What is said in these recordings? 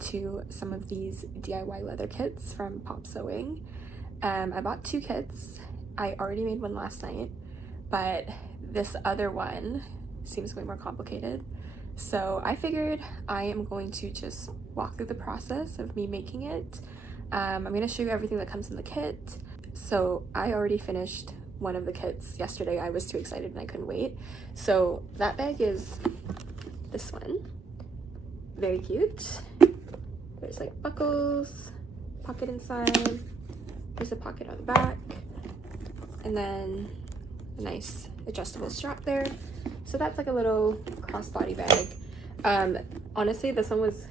into some of these DIY leather kits from POPSEWING. I bought 2 kits. I already made one last night, but this other one seems way more complicated. So I figured I am going to just walk through the process of me making it. I'm going to show you everything that comes in the kit. So I already finished one of the kits yesterday. I was too excited and I couldn't wait. So that bag is this one. Very cute. There's like buckles, pocket inside. There's a pocket on the back. And then a nice adjustable strap there. So that's like a little crossbody bag. Honestly, this one was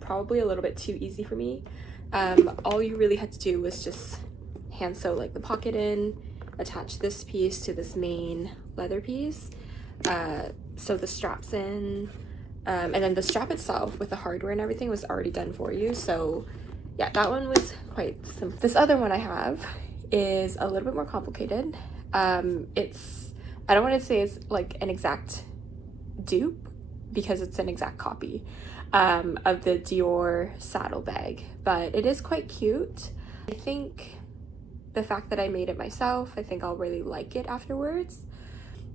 probably a little bit too easy for me. All you really had to do was just hand sew like the pocket in, attach this piece to this main leather piece, sew the straps in, and then the strap itself with the hardware and everything was already done for you. So yeah, that one was quite simple. This other one I have is a little bit more complicated. I don't want to say it's like an exact dupe because it's an exact copy of the DIOR saddle bag, but it is quite cute. I think the fact that I made it myself, I think I'll really like it afterwards.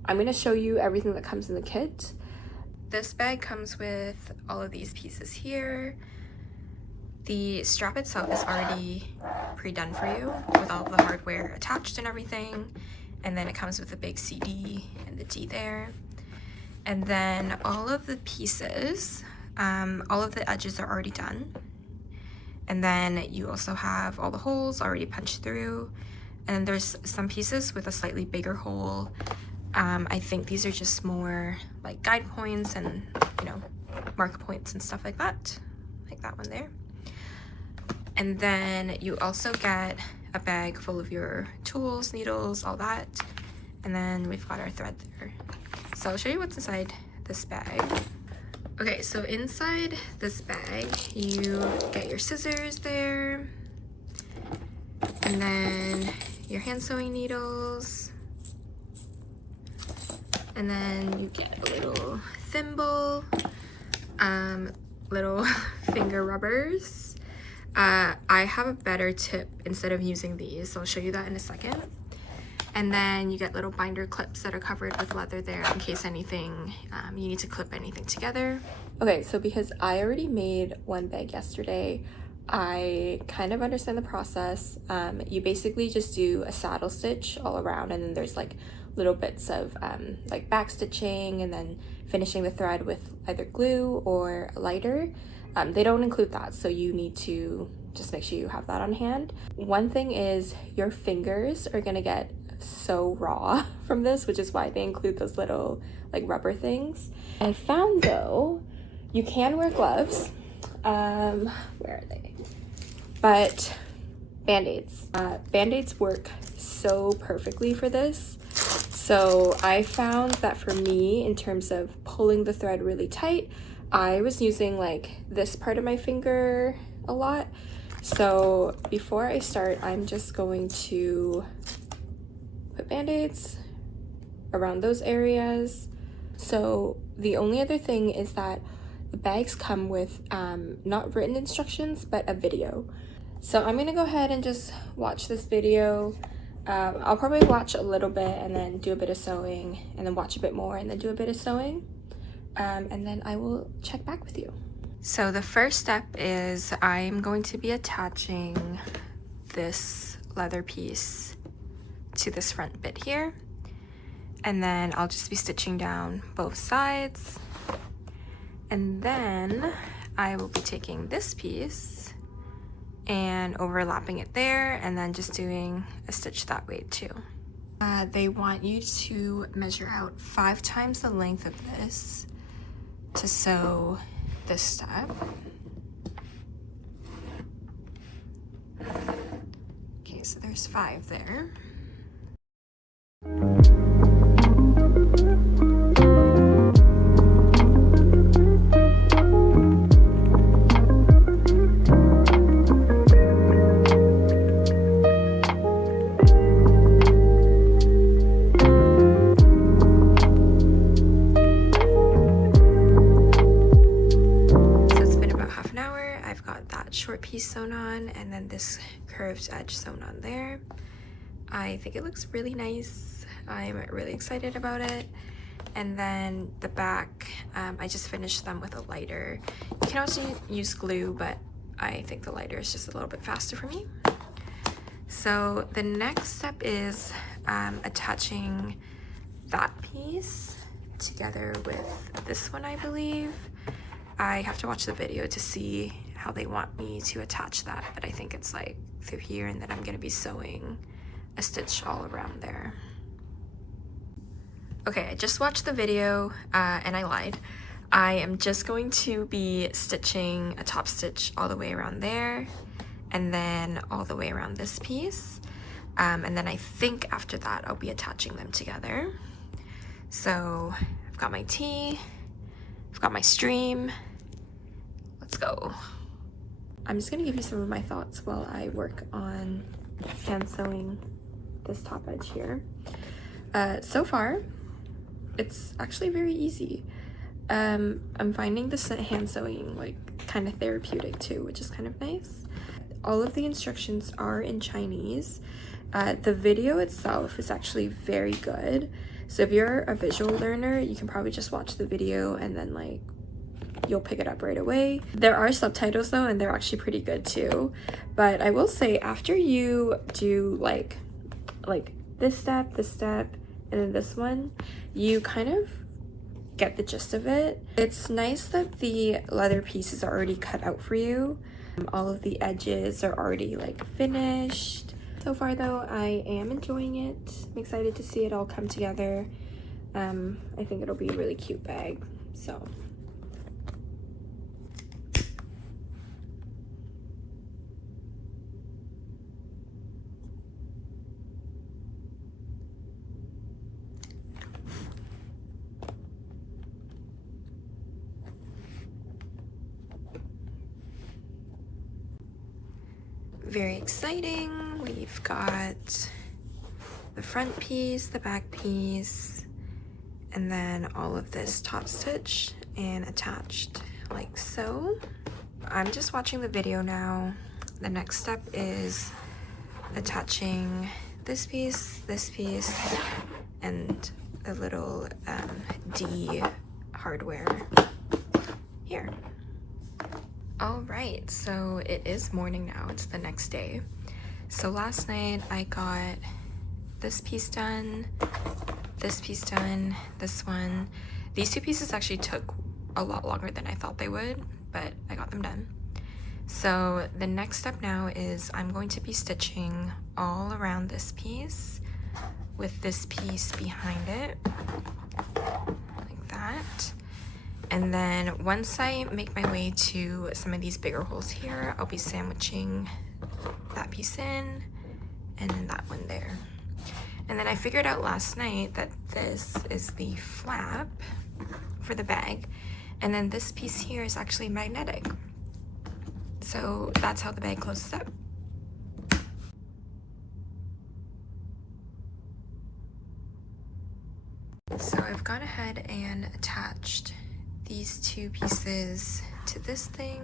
I'm going to show you everything that comes in the kit. This bag comes with all of these pieces here. The strap itself is already pre-done for you with all the hardware attached and everything. And then it comes with a big CD and the D there. And then all of the pieces, all of the edges are already done. And then you also have all the holes already punched through. And there's some pieces with a slightly bigger hole. I think these are just more like guide points and, you know, mark points and stuff like that one there. And then you also get a bag full of your tools, needles, all that. And then we've got our thread there. So I'll show you what's inside this bag. Okay, so inside this bag, you get your scissors there. And then your hand sewing needles. And then you get a little thimble, little finger rubbers. I have a better tip instead of using these, so I'll show you that in a second. And then you get little binder clips that are covered with leather there in case anything, you need to clip anything together. Okay, so because I already made one bag yesterday, I kind of understand the process. You basically just do a saddle stitch all around, and then there's like little bits of like back stitching, and then finishing the thread with either glue or a lighter. They don't include that, so you need to just make sure you have that on hand. One thing is your fingers are gonna get so raw from this, which is why they include those little like rubber things. I found though, you can wear gloves. Where are they? But Band-Aids. Band-Aids work so perfectly for this. So I found that for me, in terms of pulling the thread really tight, I was using like this part of my finger a lot. So before I start, I'm just going to put Band-Aids around those areas. So the only other thing is that the bags come with not written instructions, but a video. So I'm gonna go ahead and just watch this video. I'll probably watch a little bit and then do a bit of sewing, and then watch a bit more and then do a bit of sewing. And then I will check back with you. So the first step is I'm going to be attaching this leather piece to this front bit here. And then I'll just be stitching down both sides. And then I will be taking this piece and overlapping it there, and then just doing a stitch that way too. They want you to measure out 5 times the length of this to sew this step. Okay, so there's 5 there. that short piece sewn on and then this curved edge sewn on there. I think it looks really nice. I'm really excited about it. And then the back, I just finished them with a lighter. You can also use glue, but I think the lighter is just a little bit faster for me. So the next step is attaching that piece together with this one, I believe. I have to watch the video to see how they want me to attach that, but I think it's like through here, and then I'm gonna be sewing a stitch all around there. Okay, I just watched the video and I lied. I am just going to be stitching a top stitch all the way around there and then all the way around this piece. And then I think after that I'll be attaching them together. So I've got my tee, I've got my stream. Let's go. I'm just gonna give you some of my thoughts while I work on hand sewing this top edge here. So far, it's actually very easy. I'm finding this hand sewing like kind of therapeutic too, which is kind of nice. All of the instructions are in Chinese. The video itself is actually very good. So if you're a visual learner, you can probably just watch the video and then like you'll pick it up right away. There are subtitles though, and they're actually pretty good too. But I will say, after you do like this step, and then this one, you kind of get the gist of it. It's nice that the leather pieces are already cut out for you. All of the edges are already like finished. So far though, I am enjoying it. I'm excited to see it all come together. I think it'll be a really cute bag, so. Very exciting. We've got the front piece, the back piece, and then all of this top stitch and attached like so. I'm just watching the video now. The next step is attaching this piece, and a little D hardware here. All right, so it is morning now. It's the next day. So last night I got this piece done, this one. These two pieces actually took a lot longer than I thought they would, but I got them done. So the next step now is I'm going to be stitching all around this piece with this piece behind it, like that. And then once I make my way to some of these bigger holes here, I'll be sandwiching that piece in and then that one there. And then I figured out last night that this is the flap for the bag, and then this piece here is actually magnetic. So that's how the bag closes up. So I've gone ahead and attached these two pieces to this thing,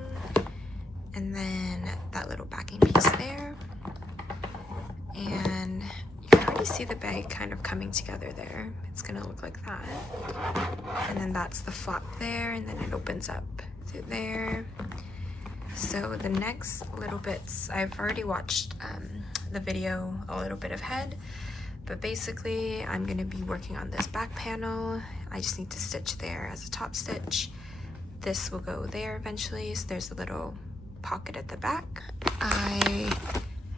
and then that little backing piece there. And you can already see the bag kind of coming together there. It's gonna look like that. And then that's the flap there, and then it opens up through there. So the next little bits, I've already watched the video a little bit ahead, but basically I'm gonna be working on this back panel. I just need to stitch there as a top stitch. This will go there eventually, so there's a little pocket at the back. I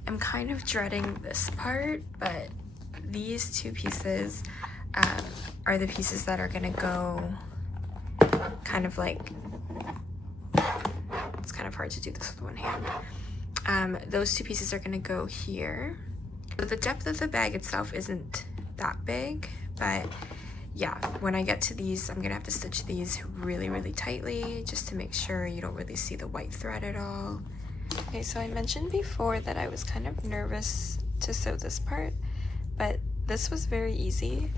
am kind of dreading this part, but these two pieces are the pieces that are gonna go kind of like, it's kind of hard to do this with one hand. Those two pieces are gonna go here. So the depth of the bag itself isn't that big, but yeah, when I get to these, I'm gonna have to stitch these really, really tightly just to make sure you don't really see the white thread at all. Okay, so I mentioned before that I was kind of nervous to sew this part, but this was very easy.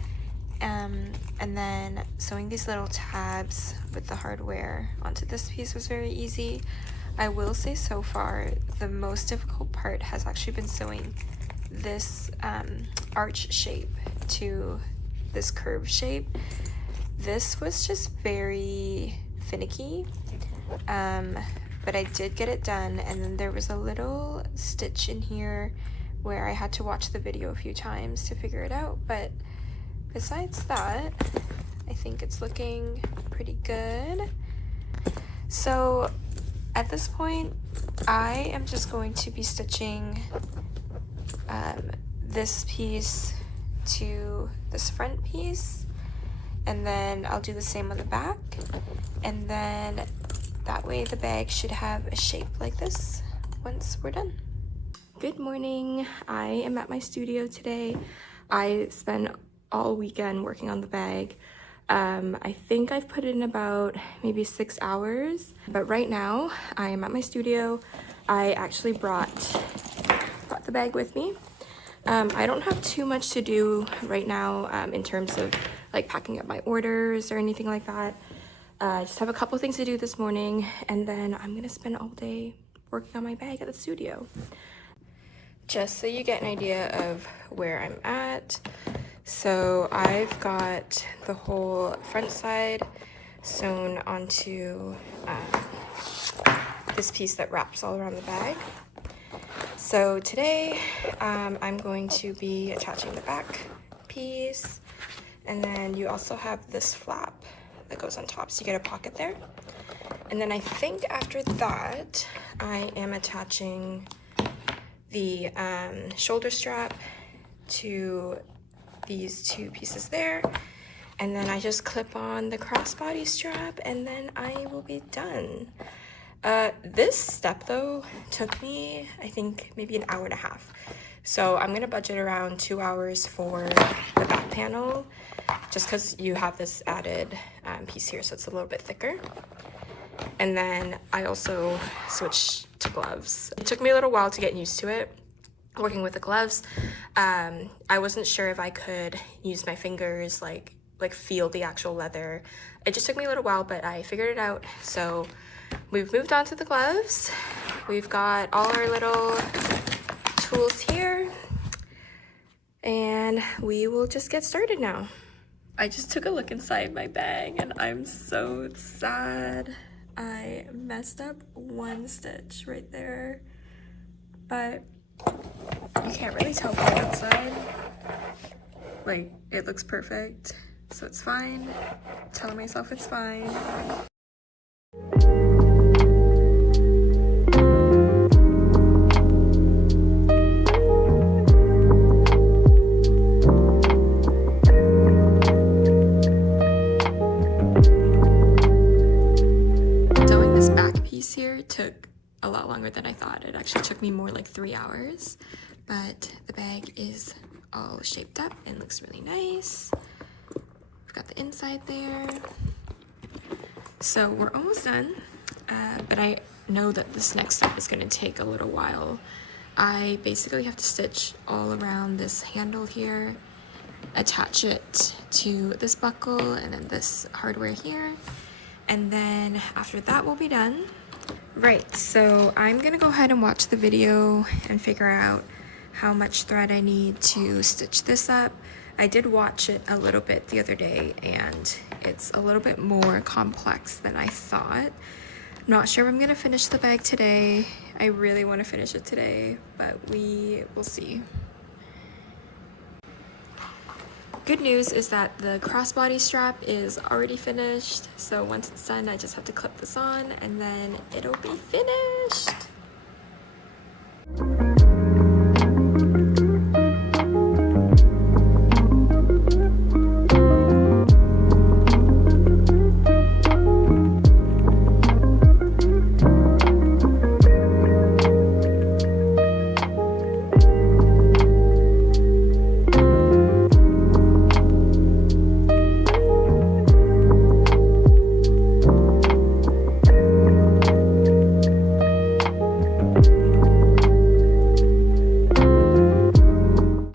And then sewing these little tabs with the hardware onto this piece was very easy. I will say so far, the most difficult part has actually been sewing this arch shape to this curve shape. This was just very finicky, but I did get it done, and then there was a little stitch in here where I had to watch the video a few times to figure it out, but besides that, I think it's looking pretty good. So at this point, I am just going to be stitching this piece to this front piece, and then I'll do the same on the back, and then that way the bag should have a shape like this once we're done. Good morning. I am at my studio today. I spent all weekend working on the bag. I think I've put in about maybe 6 hours, but right now I am at my studio. I actually brought the bag with me. I don't have too much to do right now in terms of like packing up my orders or anything like that. I just have a couple things to do this morning, and then I'm gonna spend all day working on my bag at the studio. Just so you get an idea of where I'm at, so I've got the whole front side sewn onto this piece that wraps all around the bag. So today I'm going to be attaching the back piece, and then you also have this flap that goes on top, so you get a pocket there. And then I think after that I am attaching the shoulder strap to these two pieces there, and then I just clip on the crossbody strap, and then I will be done. This step though took me, I think, maybe an hour and a half. So I'm gonna budget around 2 hours for the back panel, just because you have this added piece here, so it's a little bit thicker. And then I also switched to gloves. It took me a little while to get used to it, working with the gloves. I wasn't sure if I could use my fingers, like feel the actual leather. It just took me a little while, but I figured it out. So we've moved on to the gloves. We've got all our little tools here, and we will just get started now. I just took a look inside my bag, and I'm so sad. I messed up one stitch right there, but you can't really tell from the outside. Like, it looks perfect, so it's fine. I'm telling myself it's fine. Sewing this back piece here took a lot longer than I thought. It actually took me more like 3 hours, but the bag is all shaped up and looks really nice. We've got the inside there. So we're almost done, but I know that this next step is gonna take a little while. I basically have to stitch all around this handle here, attach it to this buckle and then this hardware here, and then after that we'll be done. Right, so I'm gonna go ahead and watch the video and figure out how much thread I need to stitch this up. I did watch it a little bit the other day, and it's a little bit more complex than I thought. I'm not sure if I'm gonna finish the bag today. I really want to finish it today, but we will see. Good news is that the crossbody strap is already finished, so once it's done I just have to clip this on and then it'll be finished.